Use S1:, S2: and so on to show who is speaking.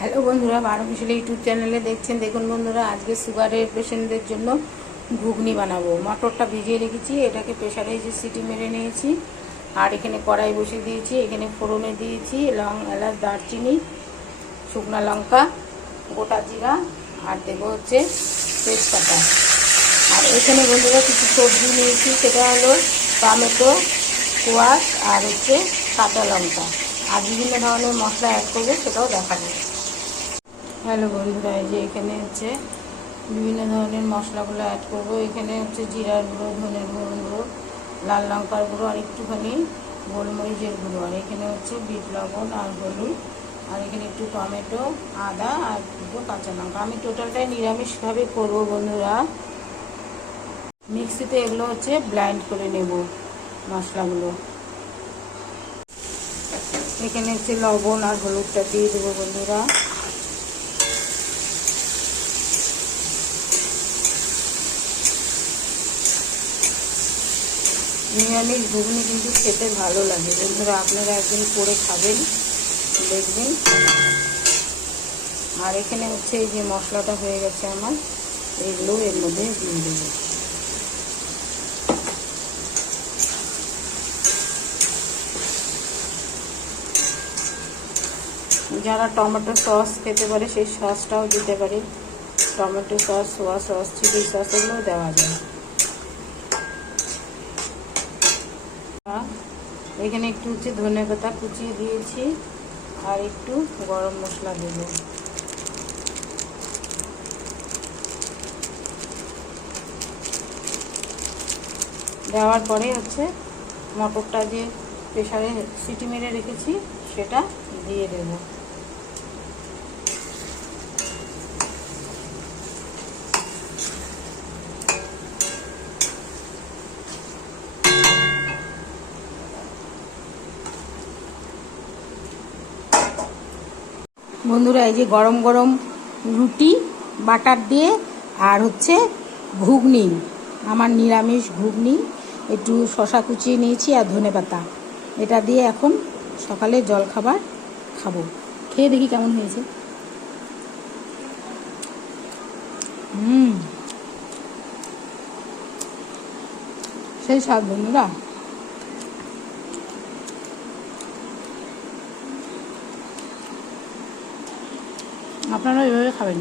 S1: Hello বন্ধুরা, বারো মিশালি ইউটিউব চ্যানেলে দেখছেন, দেখুন বন্ধুরা, আজকে সুগারের পেশেন্টদের জন্য ঘুগনি বানাবো। মটরটা ভিজিয়ে রেখেছি, এটাকে প্রেশারে যে সিটি মেরে নিয়েছি, আর এখানে কড়াই বসিয়ে দিয়েছি, এখানে ফোড়নে দিয়েছি, লং, এলাচ, দারচিনি, শুকনো লঙ্কা, গোটা জিরা, আর দেবো হচ্ছে তেজপাতা। আর এখানে বন্ধুরা কিছু সবজি নিয়েছি, সেটা হলো টমেটো, কোয়াশ, আর হচ্ছে কাঁচা লঙ্কা। আর বিভিন্ন ধরনের মশলা অ্যাড করব, সেটাও দেখাবো। হ্যালো বন্ধুরা, এই যে এখানে হচ্ছে বিভিন্ন ধরনের মশলাগুলো অ্যাড করব। এখানে হচ্ছে জিরার গুঁড়ো, ধনের গুঁড়ো, লাল লঙ্কার গুঁড়ো আর একটুখানি গোলমরিচের গুঁড়ো। আর এখানে হচ্ছে বিট লবণ আর হলুদ। আর এখানে একটু টমেটো, আদা আর দুটো কাঁচা লঙ্কা। আমি টোটালটাই নিরামিষভাবে করব বন্ধুরা। মিক্সিতে এগুলো হচ্ছে ব্লাইন্ড করে নেব মশলাগুলো। এখানে হচ্ছে লবণ আর হলুদটা দিয়ে দেবো বন্ধুরা। নিরামিষ ঘুগনি কিন্তু খেতে ভালো লাগে। বন্ধুরা, আপনারা একদিন করে খাবেন, দেখবেন। আর এখানে হচ্ছে এই যে মশলাটা হয়ে গেছে আমার এগুলো এর মধ্যে দিয়ে দেবো। যারা টমেটো সস খেতে পারে, সেই সসটাও দিতে পারে। Tomato sauce, soya sauce, chilli sauce, এগুলোও দেওয়া যায়। এখানে একটু হচ্ছে ধনে পাতা কুচিয়ে দিয়েছি আর একটু গরম মশলা দেবো। দেওয়ার পরে হচ্ছে মটরটা যে প্রেশারে সিটি মেরে রেখেছি, সেটা দিয়ে দেবো। বন্ধুরা, এই যে গরম গরম রুটি, বাটার দিয়ে, আর হচ্ছে ঘুগনি, আমার নিরামিষ ঘুগনি। একটু শশা কুচিয়ে নিয়েছি আর ধনে পাতা। এটা দিয়ে এখন সকালে জল খাবার খাব। খেয়ে দেখি কেমন হয়েছে। হুম। সেই স্বাদ বন্ধুরা। আপনারা এভাবে খাবেন